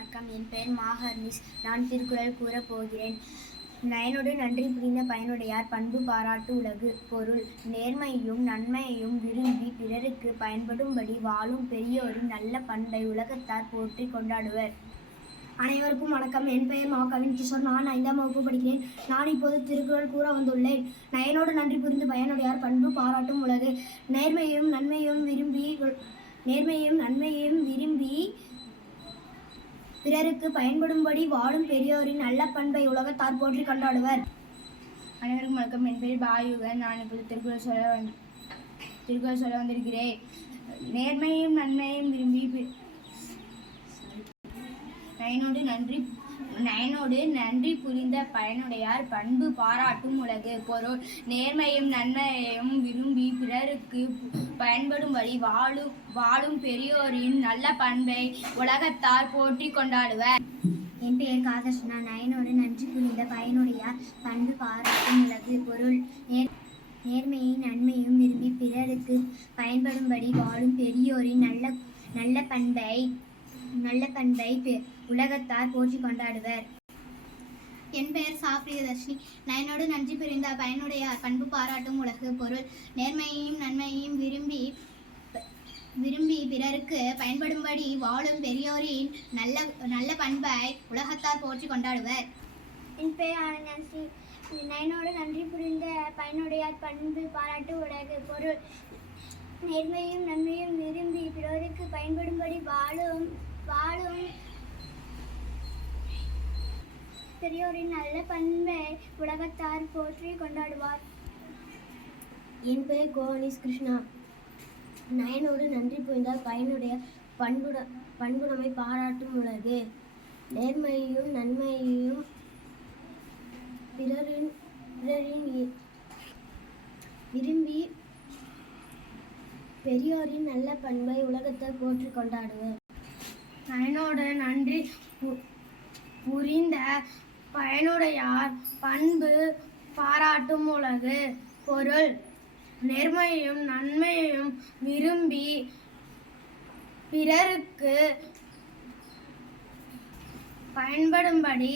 வணக்கம். என் பெயர் மாஹர்னிஸ். நான் திருக்குறள் கூறப் போகிறேன். நயனோடு நன்றி புரிந்த பயனுடையார் பண்பு பாராட்டு உலகு பொருள். நேர்மையும் நன்மையையும் விரும்பி பிறருக்கு பயன்படும்படி வாழும் பெரியோரின் நல்ல பண்பை உலகத்தார் போற்றி கொண்டாடுவர். அனைவருக்கும் வணக்கம். என் பெயர் மா. கவின் கிஷோர். நான் ஐந்தாம் வகுப்பு படிக்கிறேன். நான் இப்போது திருக்குறள் கூற வந்துள்ளேன். நயனோடு நன்றி புரிந்து பயனுடையார் பண்பு பாராட்டும் உலகு. நேர்மையும் நன்மையும் விரும்பி நேர்மையும் நன்மையும் விரும்பி பிறருக்கு பயன்படும்படி வாழும் பெரியோரின் நல்ல பண்பை உலகத்தார் போற்றி கொண்டாடுவர். அனைவருக்கும் வணக்கம். என் பேர் பாயுகன். நான் இப்போது திருக்குறள் சொல்ல வந்து திருக்குறள் சொல்ல வந்திருக்கிறேன். நேர்மையும் நன்மையும் விரும்பி நயனோடு நன்றி நயனோடு நன்றி புரிந்த பயனுடையார் பண்பு பாராட்டும் உலகு பொருள். நேர்மையும் நன்மையையும் விரும்பி பிறருக்கு பயன்படும்படி வாழும் வாழும் பெரியோரின் நல்ல பண்பை உலகத்தார் போற்றி கொண்டாடுவர். என் பெயர் காதர்ஷனா. நயனோடு நன்றி புரிந்த பயனுடையார் பண்பு பாராட்டும் உலகு பொருள். நேர் நேர்மையும் நன்மையும் விரும்பி பிறருக்கு பயன்படும்படி வாழும் பெரியோரின் நல்ல நல்ல பண்பை நல்ல பண்பை உலகத்தார் போற்றி கொண்டாடுவர். என் பெயர் சா பிரியதர்ஷினி நயனோடு நன்றி புரிந்த பயனுடையார் பண்பு பாராட்டும் உலகு பொருள். நேர்மையையும் நன்மையையும் விரும்பி விரும்பி பிறருக்கு பயன்படும்படி வாழும் பெரியோரின் நல்ல நல்ல பண்பை உலகத்தார் போற்றி கொண்டாடுவர். என் பெயர் ஆனந்தி நயனோடு நன்றி புரிந்த பயனுடையார் பண்பு பாராட்டு உலகு பொருள். நேர்மையும் நன்மையும் விரும்பி பிறருக்கு பயன்படும்படி வாழும் வாழும். பெரியோரின் நல்ல பண்பை உலகத்தார் போற்றி கொண்டாடுவார். என் பெயர் கோவனிஸ் கிருஷ்ணா. நயனோடு நன்றி புரிந்தால் பயனுடைய பண்புட பண்புடைமை பாராட்டும் உலகு. நேர்மையையும் நன்மையையும் பிறரின் பிறரின் இ- விரும்பி பெரியோரின் நல்ல பண்பை உலகத்தை போற்றி கொண்டாடுவர். நயனோடு நன்றி பு- புரிந்த பயனுடையார் பண்பு பாராட்டும் உலகு பொருள். நேர்மையையும் நன்மையையும் விரும்பி பிறருக்கு பயன்படும்படி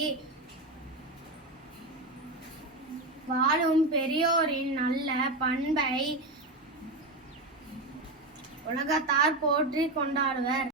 வாழும் பெரியோரின் நல்ல பண்பை உலகத்தார் போற்றி கொண்டாடுவர்.